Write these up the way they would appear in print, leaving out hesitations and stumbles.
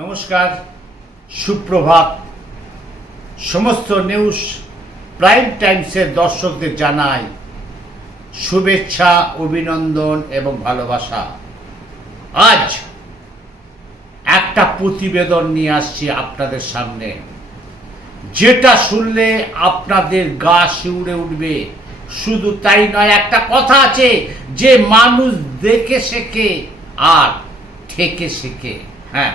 নমস্কার, সুপ্রভাত। সমস্ত নিউজ প্রাইম টাইমসের দর্শকদের জানাই শুভেচ্ছা, অভিনন্দন এবং ভালোবাসা। আজ একটা প্রতিবেদন নিয়ে আসছি আপনাদের সামনে, যেটা শুনলে আপনাদের গা শিউরে উঠবে। শুধু তাই নয়, একটা কথা আছে যে মানুষ দেখে শেখে আর থেকে শেখে। হ্যাঁ,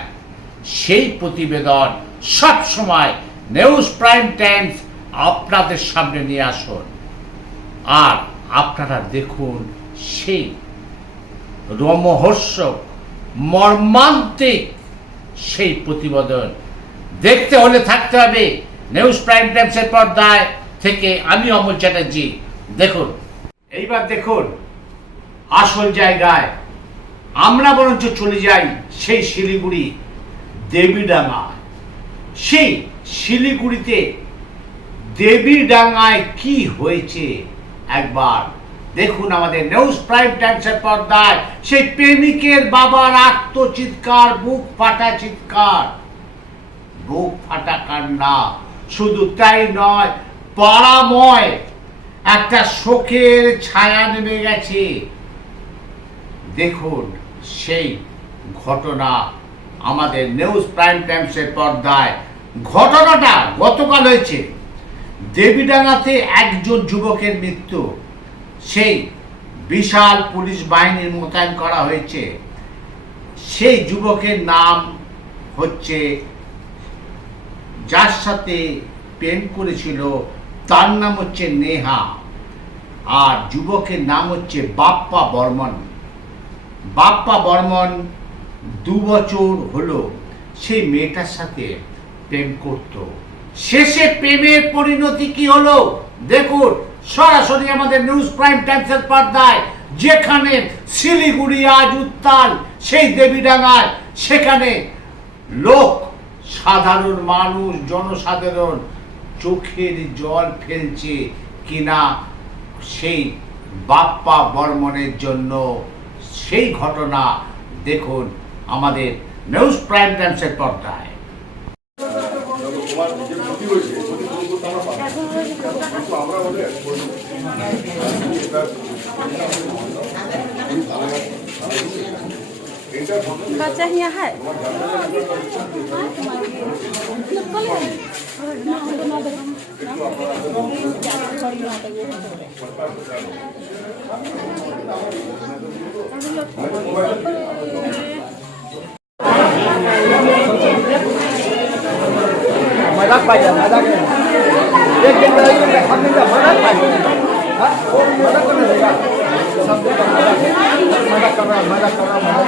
সেই প্রতিবেদন সব সময় নিউজ প্রাইম টাইমস আপনাদের সামনে নিয়ে আসুন, আর আপনারা দেখুন সেই রোমহর্ষক মর্মান্তিক সেই প্রতিবেদন। দেখতে হলে থাকতে হবে নিউজ প্রাইম টাইমসের পর্দায় থেকে। আমি অমল চ্যাটার্জি। দেখুন, এইবার দেখুন আসল জায়গায়। আমরা বরঞ্চ চলে যাই সেই শিলিগুড়ি দেবীডাঙ্গা। সেই শিলিগুড়িতে দেবীডাঙ্গায় কি হয়েছে একবার দেখুন আমাদের নিউজ প্রাইম টাইমসের পর্দায়। সেই প্রেমিকের বাবার আত্মচিৎকার, বুক ফাটা চিৎকার, বুক ফাটা কান্না। শুধু তাই নয়, পাড়াময় একটা শোকের ছায়া নেমে গেছে। দেখুন সেই ঘটনা আমাদের নিউজ প্রাইম টাইমসের পর্দায়। ঘটনাটা গতকাল হয়েছে। দেবীডাঙ্গাতে একজন যুবকের মৃত্যু। সেই বিশাল পুলিশ বাহিনীর মোতায়েন করা হয়েছে। সেই যুবকের নাম হচ্ছে, যার সাথে প্রেম করেছিল তার নাম হচ্ছে নেহা, আর যুবকের নাম হচ্ছে বাপ্পা বর্মন। বাপ্পা বর্মন 2 বছর হলো সেই মেয়েটার সাথে প্রেম করত। শেষে প্রেমের পরিণতি কি হলো দেখুন সরাসরি আমাদের নিউজ প্রাইম টাইমসের পর্দায়। যেখানে শিলিগুড়ি আজ উত্তাল, সেই দেবীডাঙ্গায় সেখানে লোক, সাধারণ মানুষ, জনসাধারণ চোখের জল ফেলছে কিনা সেই বাপ্পা বর্মনের জন্য। সেই ঘটনা দেখুন আমাদের নিউজ প্রাইম টাইমসের পর্দায়। बच्चा यहाँ है मजाक पाहिजे मजाक एक दिन हम दिन मजाक पाहिजे हाँ मजाक करना रहेगा सब मजाक कर रहा मजाक कर रहा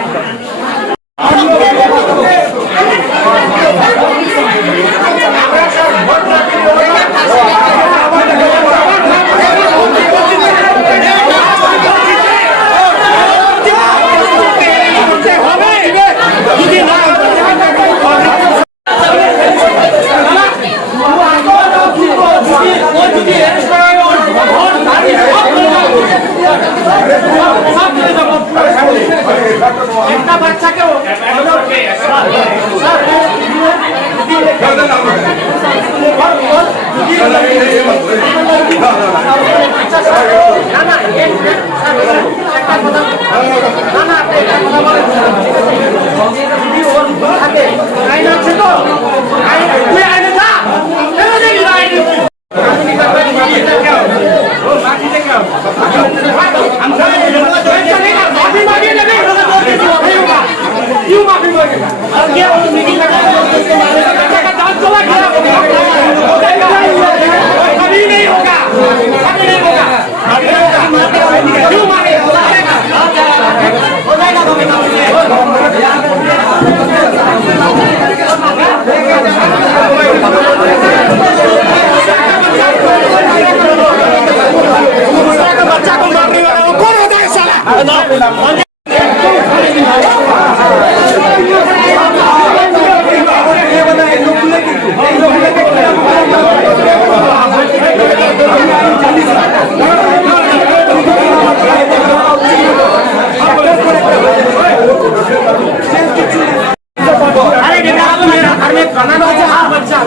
धार्मिक बनाना है हर बच्चा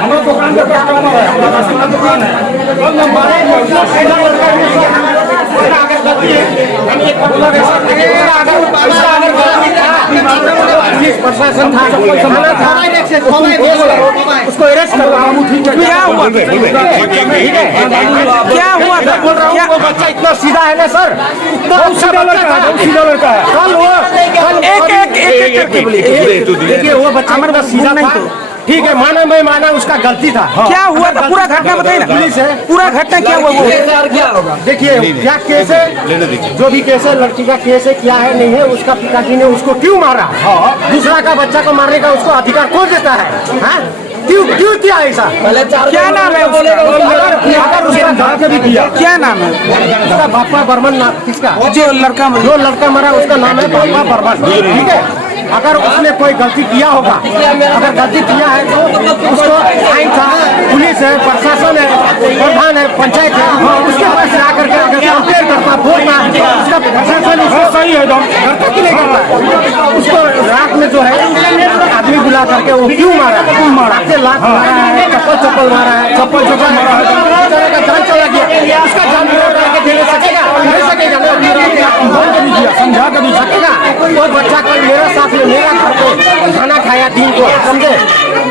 हम लोग दुकान पे कस्टमर है हमारा दुकान है हम नंबर अगर गलती है हम एक मतलब ऐसा अगर प्रशासन था उसको अरेस्ट करो क्या हुआ क्या हुआ था बोल रहा हूँ वो बच्चा इतना सीधा है ना सर इतना सीधा लड़का है कल वो एक करके देखिए वो बच्चा हमारे पास सीधा नहीं तो ठीक है माना मैं माना उसका गलती था क्या हुआ था पूरा घटना बताइए ना पुलिस है पूरा घटना क्या हुआ वो क्या होगा देखिए क्या केस है जो भी केस है लड़की का केस है क्या है नहीं है उसका पिताजी ने उसको क्यों मारा दूसरा का बच्चा को मारने का उसको अधिकार कौन देता है क्यों क्यों किया ऐसा क्या नाम है अगर उसका घर के भी दिया क्या नाम है उसका बापा बर्मन नाम किसका जो लड़का मरा उसका नाम है बापा बर्मन ठीक है अगर उसने कोई गलती किया होगा अगर गलती किया है तो उसको आइन था पुलिस है प्रशासन है प्रधान है पंचायत है उसके पास जा करके अगर कंप्लेन करता बोलना उसका प्रशासन उसको सही है करता कि नहीं करता उसको रात में जो है आदमी बुला करके वो क्यों मारा लात मारा है चप्पल मारा है चप्पल मारा है जान चला गया उसका जान करके झेल सकेगा नहीं सकेगा समझा कभी सकेगा वो बच्चा कल मेरा साथ में मेरा घर पे खाना खाया दिन को समझे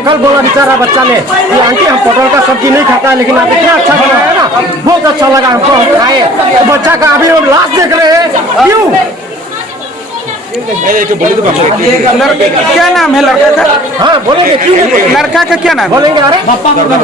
कल बोला बेचारा बच्चा ने ये आंटी हम पटल का सब्जी नहीं खाता है लेकिन आप इतना अच्छा बनाया ना बहुत अच्छा लगा हमको हम खाए तो बच्चा का अभी हम लाश देख रहे हैं क्यों क्या नाम है लड़का का हाँ बोलेंगे क्यों लड़का का क्या नाम बोलेंगे अरे बापा वर्मा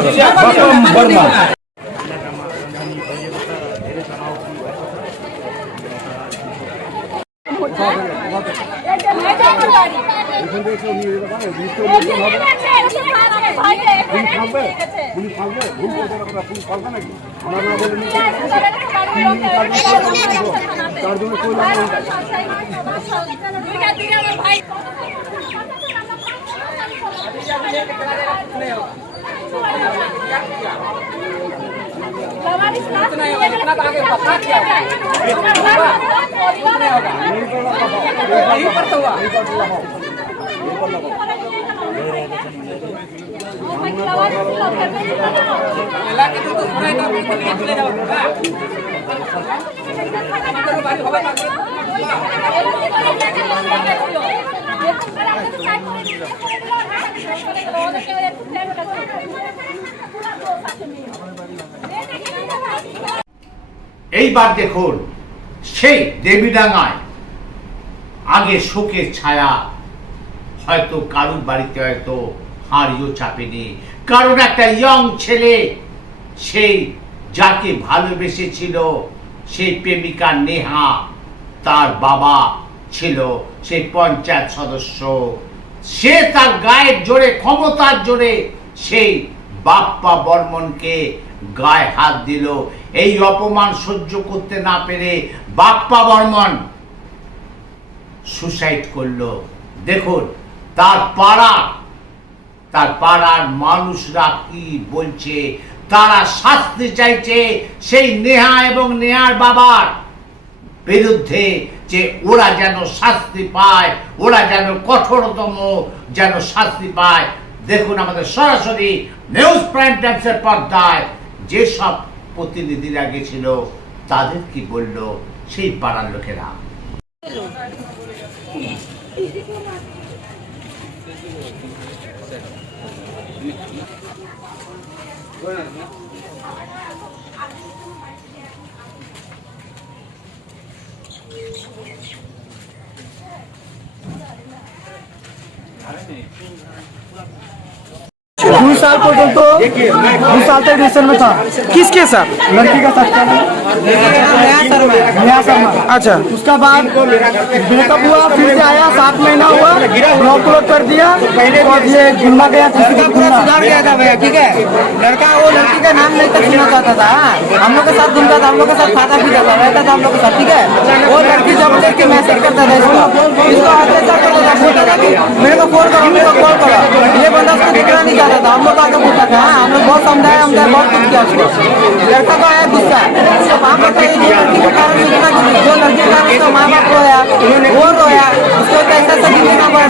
এইবার দেখুন সেই দেবীডাঙ্গায় আগে শোকের ছায়া হয়তো কারুর বাড়িতে হয়তো হাড়িও চাপেনি কারণ একটা ইয়ং ছেলে সেই যাকে ভালোবেসেছিল সেই প্রেমিকা নেহা তার বাবা ছিল সেই পঞ্চায়েত সদস্য সে তার গায়ের জোরে ক্ষমতার জোরে সেই বাপ্পা বর্মনকে গায়ে হাত দিল এই অপমান সহ্য করতে না পেরে বাপ্পা বর্মন সুসাইড করলো দেখুন তার পাড়ার মানুষরা কি বলছে তারা শাস্তি চাইছে সেই নেহা এবং নেহার বাবার বিরুদ্ধে যে ওরা যেন শাস্তি পায় ওরা যেন কঠোরতম যেন শাস্তি পায় দেখুন আমাদের সরাসরি নিউজ প্রাইম টাইমসের পর্দায় যেসব প্রতিনিধিরা গেছিল তাদের কি বলল সেই পাড়ার লোকেরা दो साल पर्यंत 2 साल तक रिलेशन में था किसके साथ लड़की का साथ नेहा शर्मा अच्छा उसका बाद ब्रेकअप हुआ फिर से आया 7 महीना हुआ ब्लॉक कर दिया और ये घूमना गया सुधार गया था भैया ठीक है लड़का वो लड़की का नाम नहीं तक सुना चाहता था हम लोग के साथ घूमता था हम लोग के साथ खाता पीता था रहता था हम लोग के साथ ठीक है वो लड़की जब लड़के मैसेज करता था इसको अत्याचार करता था बोलता था कि मेरे को फोन करो मेरे को कॉल करो ये बंदा उसको दिखना नहीं चाहता था हम लोग आगे बोलता था हम लोग बहुत समझाया बहुत कुछ किया उसको लड़का को आया गुस्सा तो वहाँ पर जो लड़की के कारण जो लड़की के कारण उसका माँ बाप रोया वो रोया उसको कैसा सभी देना पड़ा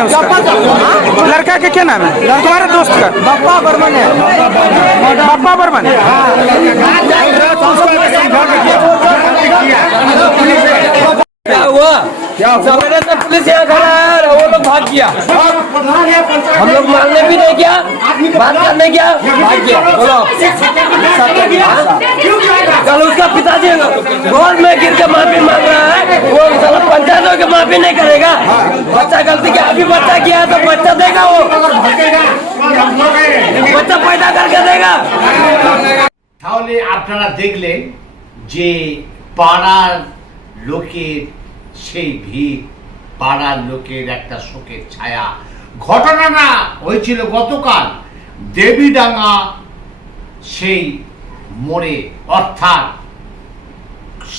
है उसका? लड़का का क्या नाम है तुम्हारे दोस्त का? बप्पा बर्मन है। बप्पा बर्मन। क्या हुआ? सवेरे से पुलिस यहाँ खड़ा है और वो लोग भाग गया। हम लोग मारने भी नहीं गया, बात करने गया, भाग गया। बोलो कल उसका पिताजी गोल में गिर के माफी मांग रहा है, वो साला पंचायतों के माफी नहीं करेगा। बच्चा गलती किया, अभी बच्चा किया तो बच्चा देगा, वो बच्चा पैदा करके देगा। তাহলে আপনারা দেখলেন যে পাড়ার লোকের সেই ভিড়, পাড়ার লোকের একটা শোকের ছায়া। ঘটনাটা হয়েছিল গতকাল দেবীডাঙ্গা সেই মোড়ে, অর্থাৎ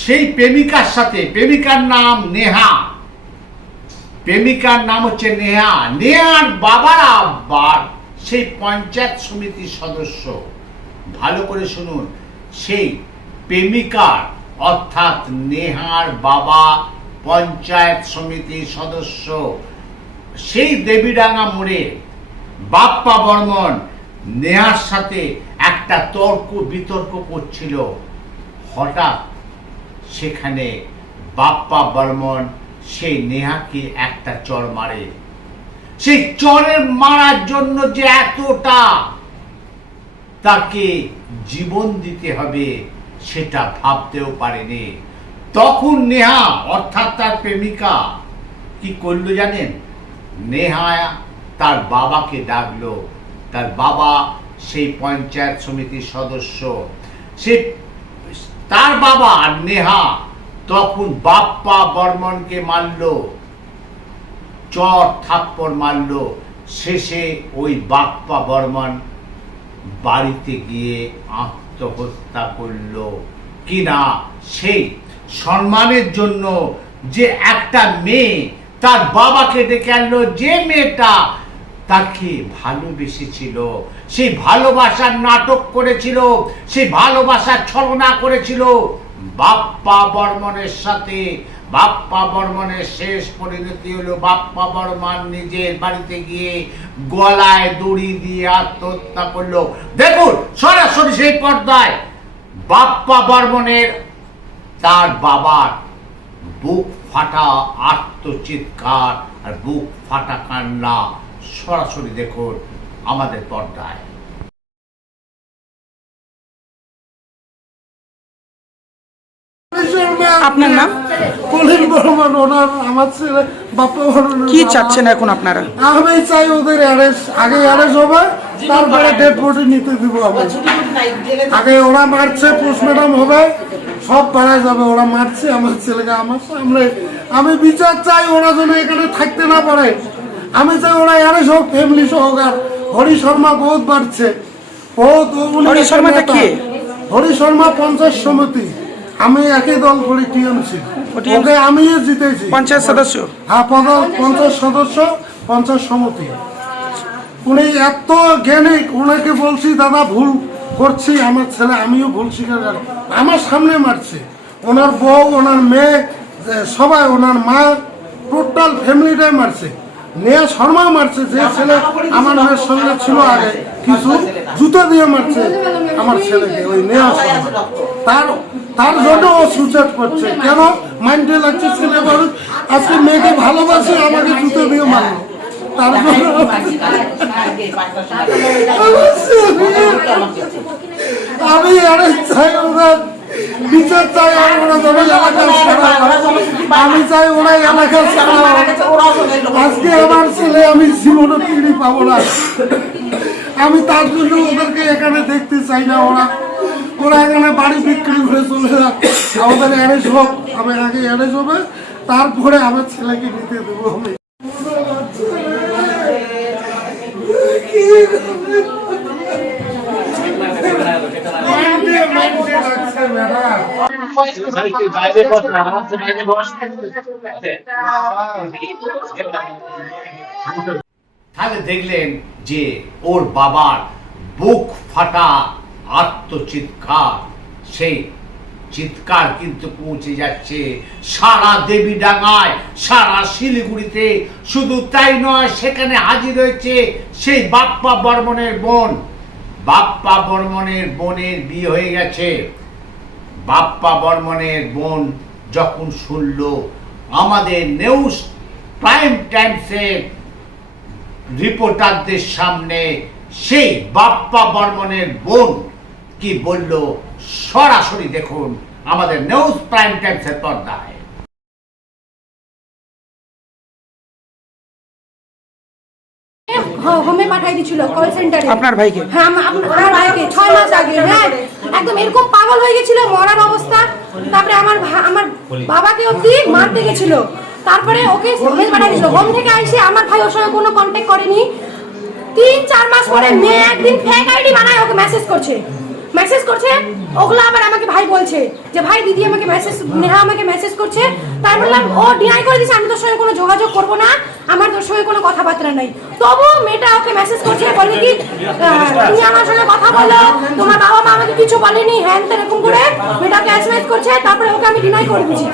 সেই প্রেমিকার সাথে, প্রেমিকার নাম নেহা, প্রেমিকার নাম হচ্ছে নেহা। নেহার বাবারা আবার সেই পঞ্চায়েত সমিতির সদস্য। ভালো করে শুনুন, সেই প্রেমিকার অর্থাৎ নেহার বাবা পঞ্চায়েত সমিতির সদস্য। সেই দেবীডাঙ্গা মোড়ে বাপ্পা বর্মন নেহার সাথে একটা তর্ক বিতর্ক করছিল। হঠাৎ সেখানে বাপ্পা বর্মন সেই নেহাকে একটা চড় মারে। সেই চড়ের মারার জন্য যে এতটা তাকে জীবন দিতে হবে সেটা ভাবতেও পারেনি। তখন নেহা অর্থাৎ তার প্রেমিকা কি করলো জানেন? নেহা তার বাবাকে ডাকলো। তার বাবা সেই পঞ্চায়েত সমিতির সদস্য। সে তার বাবা আর নেহা তখন বাপ্পা বর্মনকে মারলো, চর থাপ্পড় মারলো। শেষে ওই বাপ্পা বর্মন বাড়িতে গিয়ে আত্মহত্যা করলো। কিনা সেই সম্মানের জন্য যে একটা মেয়ে তার বাবাকে ডেকে আনলো, যে মেয়েটা তাকে ভালোবেসেছিল, সেই ভালোবাসার নাটক করেছিল, সেই ভালোবাসার ছলনা করেছিল বাপ্পা বর্মনের সাথে। বাপ্পা বর্মনের শেষ পরিণতি হলো বাপ্পা বর্মন নিজের বাড়িতে গিয়ে গলায় দড়ি দিয়ে আত্মহত্যা করলো। দেখুন সরাসরি সেই পর্দায় বাপ্পা বর্মনের তার বাবার বুক ফাটা আত্মচিৎকার আর বুক ফাটা কান্না সরাসরি দেখুন আমাদের পর্দায়। আপনার নাম কলিন বর্মন, ওনার আমার ছেলে বাপ্পা বর্মন। কি চাচ্ছেন এখন আপনারা? আমি চাই ওদের অ্যারেস্ট, আগে অ্যারেস্ট হবে তারপরে ডেড বডি নিতে দিব। আগে ওরা মারছে, পোস্টমর্টম হবে, সব বেড়ায় যাবে। ওরা মারছে আমার ছেলেকে আমার সামনে। আমি বিচার চাই, ওরা যেন এখানে থাকতে না পারে। আমি চাই ওরা অ্যারেস্ট হোক, ফ্যামিলি সহকার। হরি শর্মা বহুত বাড়ছে, বহুত। হরি শর্মাটা কি? হরি শর্মা পঞ্চায়েত সমিতি, আমি একই দল করি টিএমসি, ওকে আমি জিতেছি। পঞ্চায়েত সদস্য? হ্যাঁ, পঞ্চায়েত সদস্য, পঞ্চায়েত সমিতি। উনি এত জ্ঞানী, ওনাকে বলছি দাদা ভুল করছি আমার ছেলে, আমিও ভুল স্বীকার করি। আমার সামনে মারছে, ওনার বউ, ওনার মেয়ে, সবাই, ওনার মা, টোটাল ফ্যামিলিটাই মারছে। নেহা শর্মা মারছে, যে ছেলে আমার মেয়ের সঙ্গে ছিল আগে, কিছু জুতো দিয়ে মারছে আমার ছেলেকে, ওই নেহা শর্মা। তার জন্য ও সুইসাইড করছে। কেন মাইন্ডে লাগছে ছেলে বড়, আজকে মেয়েকে ভালোবাসে, আমাকে জুতো দিয়ে মারলো। তার জন্য আমি আরে চাই ওরা বিচার চাই, ওরা যেন এলাকা ছাড়া। আমি চাই ওরা এলাকা ছাড়া। আজকে আমার ছেলে আমি জীবনে ফিরে পাবো না। আমি তার জন্য ওদেরকে এখানে দেখতে চাই না। ওরা এখানে বাড়ি বিক্রি করে চলে যাক, আমাদের অ্যারেস্ট হোক। আমি আগে অ্যারেস্ট হবে, তারপরে আমার ছেলেকে নিতে দেবো। আমি তাহলে দেখলেন যে ওর বাবার বুক ফাটা আত্মচিৎকার। সেই চিৎকার কিন্তু পৌঁছে যাচ্ছে সারা দেবীডাঙ্গায়, সারা শিলিগুড়িতে। শুধু তাই নয়, সেখানে হাজির হয়েছে সেই বাপ্পা বর্মনের বোন। বাপ্পা বর্মনের বোনের বিয়ে হয়ে গেছে। বাপ্পা বর্মনের বোন যখন শুনল আমাদের নিউজ প্রাইম টাইমসের রিপোর্টারদের সামনে, সেই বাপ্পা বর্মনের বোন কি বলল সরাসরি দেখুন আমাদের নিউজ প্রাইম টাইমসের পর্দায়। হোমে পাঠাই দিছিল কল সেন্টারে আপনার ভাইকে? হ্যাঁ আমার ভাইকে 6 মাস আগে। হ্যাঁ একদম এরকম পাগল হয়ে গেছিল, মরার অবস্থা। তারপরে আমার বাবাকে অবধি মারতে গেছিল। তারপরে ওকে হোমে পাঠাই দিছিল। হোম থেকে এসে আমার ভাই ওর সঙ্গে কোনো কন্ট্যাক্ট করেনি। 3-4 মাস পরে মেয়ে একদিন ফেক আইডি বানায় ওকে মেসেজ করছে। ওগুলো আবার আমাকে ভাই বলছে যে ভাই দিদি আমাকে নেহা আমাকে মেসেজ করছে। তাই বললাম, ও ডিনাই করে দিয়েছে আমি তোর সঙ্গে কোনো যোগাযোগ করবো না, আমার তোর সঙ্গে কোনো কথাবার্তা নাই। তবু মেয়েটা ওকে মেসেজ করছে, বলে কি তুমি আমার সঙ্গে কথা বলো, তোমার বাবা মা আমাকে কিছু বলেনি, হ্যান এরকম করে মেয়েটাকে এসএমএস করছে। তারপরে ওকে আমি ডিনাই করে দিয়েছি।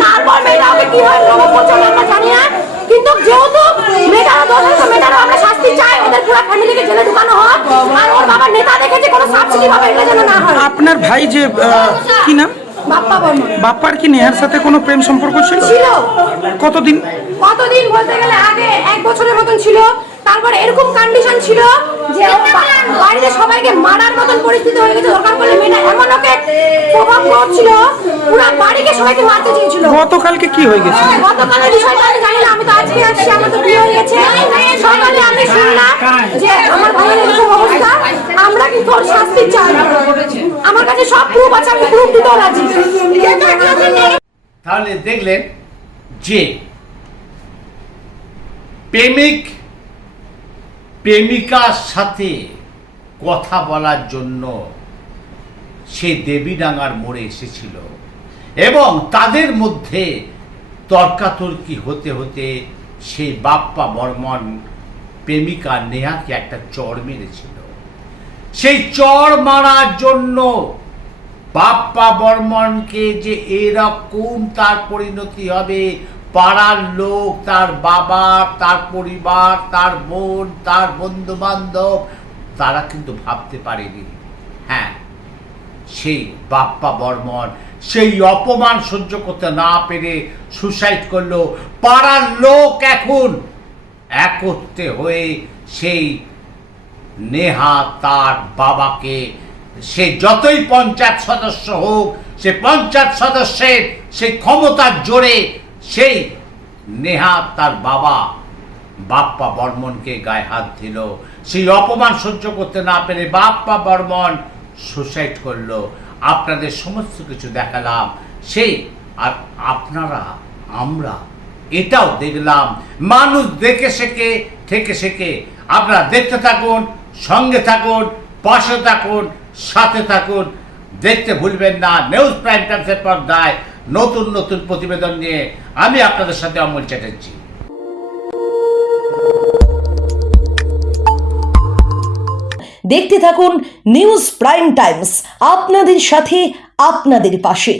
তারপর মেয়েটা ওকে কি হয় আমরা জানি না, কিন্তু যেহেতু মেয়েটারও দোষ আছে, মেয়েটারও আমরা শাস্তি চাই। ওদের পুরো ফ্যামিলিকে জেলে ঢুকানো হোক, আর ওর বাবার নেতা দেখেছে কোনো সাবসিডি ভাবে এটা যেন না হয়। আপনার ভাই যে কি নাম? বাপ্পা বর্মন। বাপ্পার কি নেহার সাথে কোনো প্রেম সম্পর্ক ছিল? কতদিন বলতে গেলে আগে 1 বছরের মতন ছিল। তারপর এরকম কন্ডিশন ছিল যে বাড়িতে সবাইকে মারার মতন পরিস্থিতি হয়ে গেছে। দরকার পড়লে মেয়েটা এমন ওকে প্রভাব করছিল, পুরো বাড়িকে সবাইকে মারতে চেয়েছিল। গতকালকে কি হয়ে গেছে? গতকালের বিষয়টা আমি জানি না, আমি তো আজকে আসছি, আমার তো বিয়ে হয়ে গেছে। সকালে আমি শুনলাম যে আমার ভাইয়ের এরকম অবস্থা, আমরা কিন্তু ওর শাস্তি চাই। আমার কাছে সব প্রুফ আছে, আমি প্রুফ দিতেও রাজি। তাহলে দেখলেন যে প্রেমিকার সাথে কথা বলার জন্য সে দেবীডাঙ্গার মোড়ে এসেছিল এবং তাদের মধ্যে তর্কাতর্কি হতে হতে সেই বাপ্পা বর্মন প্রেমিকা নেহাকে একটা চড় মেরেছিল। সেই চড় মারার জন্য বাপ্পা বর্মনকে যে এরকম তার পরিণতি হবে, পাড়ার লোক, তার বাবা, তার পরিবার, তার বোন, তার বন্ধু বান্ধব, তারা কিন্তু ভাবতে পারেনি। হ্যাঁ, সেই বাপ্পা বর্মন সেই অপমান সহ্য করতে না পেরে সুসাইড করলো। পাড়ার লোক এখন একত্রে হয়ে সেই নেহা তার বাবাকে, সে যতই পঞ্চায়েত সদস্য হোক, সে পঞ্চায়েত সদস্যের সেই ক্ষমতার জোরে সেই নেহা তার বাবা বাপ্পা বর্মনকে গায়ে হাত দিল। সেই অপমান সহ্য করতে না পেরে বাপ্পা বর্মন সুসাইড করলো। আপনাদের সমস্ত কিছু দেখালাম সেই, আর আপনারা আমরা এটাও দেখলাম। মানুষ দেখে শেখে, থেকে শেখে। আপনারা দেখতে থাকুন, সঙ্গে থাকুন, পাশে থাকুন, সাথে থাকুন। দেখতে ভুলবেন না নিউজ প্রাইম টাইমসের পর্দায় নতুন নতুন প্রতিবেদন নিয়ে আমি আপনাদের সাথে অমল চ্যাটার্জি। দেখতে থাকুন নিউজ প্রাইম টাইমস, আপনাদের সাথে আপনাদের পাশে।